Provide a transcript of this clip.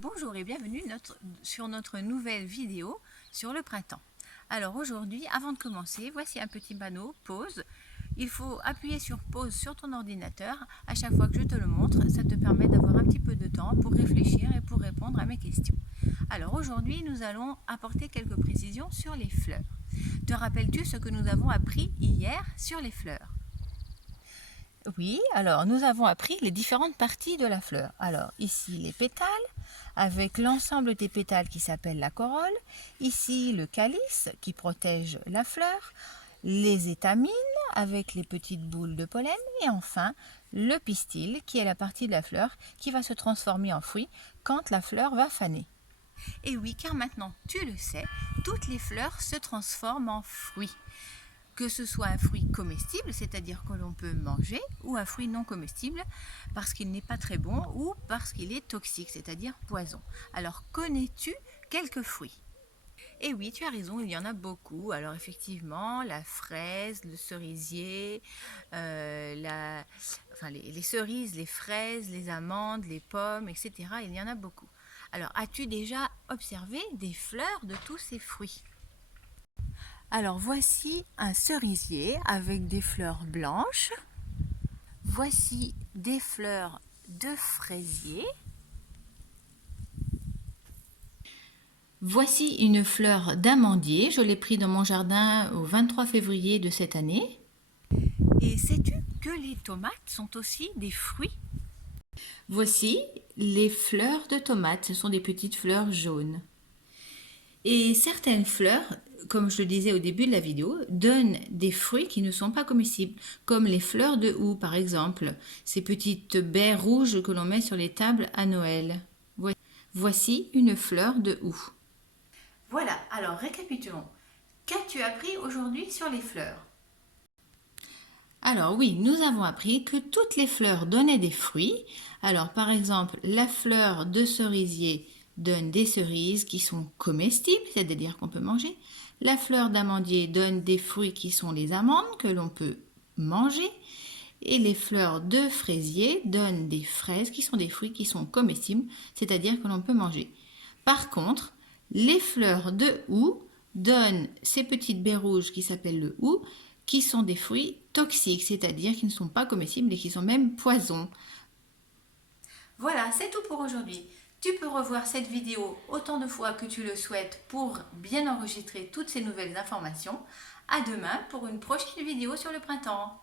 Bonjour et bienvenue sur notre nouvelle vidéo sur le printemps. Alors aujourd'hui, avant de commencer, voici un petit panneau pause. Il faut appuyer sur pause sur ton ordinateur à chaque fois que je te le montre. Ça te permet d'avoir un petit peu de temps pour réfléchir et pour répondre à mes questions. Alors aujourd'hui, nous allons apporter quelques précisions sur les fleurs. Te rappelles-tu ce que nous avons appris hier sur les fleurs ? Oui, alors nous avons appris les différentes parties de la fleur. Alors ici les pétales, avec l'ensemble des pétales qui s'appelle la corolle. Ici le calice qui protège la fleur. Les étamines avec les petites boules de pollen. Et enfin le pistil qui est la partie de la fleur qui va se transformer en fruit quand la fleur va faner. Et oui, car maintenant tu le sais, toutes les fleurs se transforment en fruits. Que ce soit un fruit comestible, c'est-à-dire que l'on peut manger, ou un fruit non comestible parce qu'il n'est pas très bon ou parce qu'il est toxique, c'est-à-dire poison. Alors connais-tu quelques fruits ? Et oui, tu as raison, il y en a beaucoup. Alors effectivement, la fraise, le cerisier, les cerises, les fraises, les amandes, les pommes, etc. Il y en a beaucoup. Alors, as-tu déjà observé des fleurs de tous ces fruits ? Alors voici un cerisier avec des fleurs blanches. Voici des fleurs de fraisier. Voici une fleur d'amandier. Je l'ai pris dans mon jardin au 23 février de cette année. Et sais-tu que les tomates sont aussi des fruits ? Voici les fleurs de tomates. Ce sont des petites fleurs jaunes. Et certaines fleurs, comme je le disais au début de la vidéo, donnent des fruits qui ne sont pas comestibles, comme les fleurs de houx par exemple, ces petites baies rouges que l'on met sur les tables à Noël. Voici une fleur de houx. Voilà, alors récapitulons. Qu'as-tu appris aujourd'hui sur les fleurs ? Alors oui, nous avons appris que toutes les fleurs donnaient des fruits. Alors par exemple, la fleur de cerisier donne des cerises qui sont comestibles, c'est-à-dire qu'on peut manger. La fleur d'amandier donne des fruits qui sont les amandes que l'on peut manger. Et les fleurs de fraisier donnent des fraises qui sont des fruits qui sont comestibles, c'est-à-dire que l'on peut manger. Par contre, les fleurs de houx donnent ces petites baies rouges qui s'appellent le houx, qui sont des fruits toxiques, c'est-à-dire qui ne sont pas comestibles et qui sont même poison. Voilà, c'est tout pour aujourd'hui. Tu peux revoir cette vidéo autant de fois que tu le souhaites pour bien enregistrer toutes ces nouvelles informations. À demain pour une prochaine vidéo sur le printemps.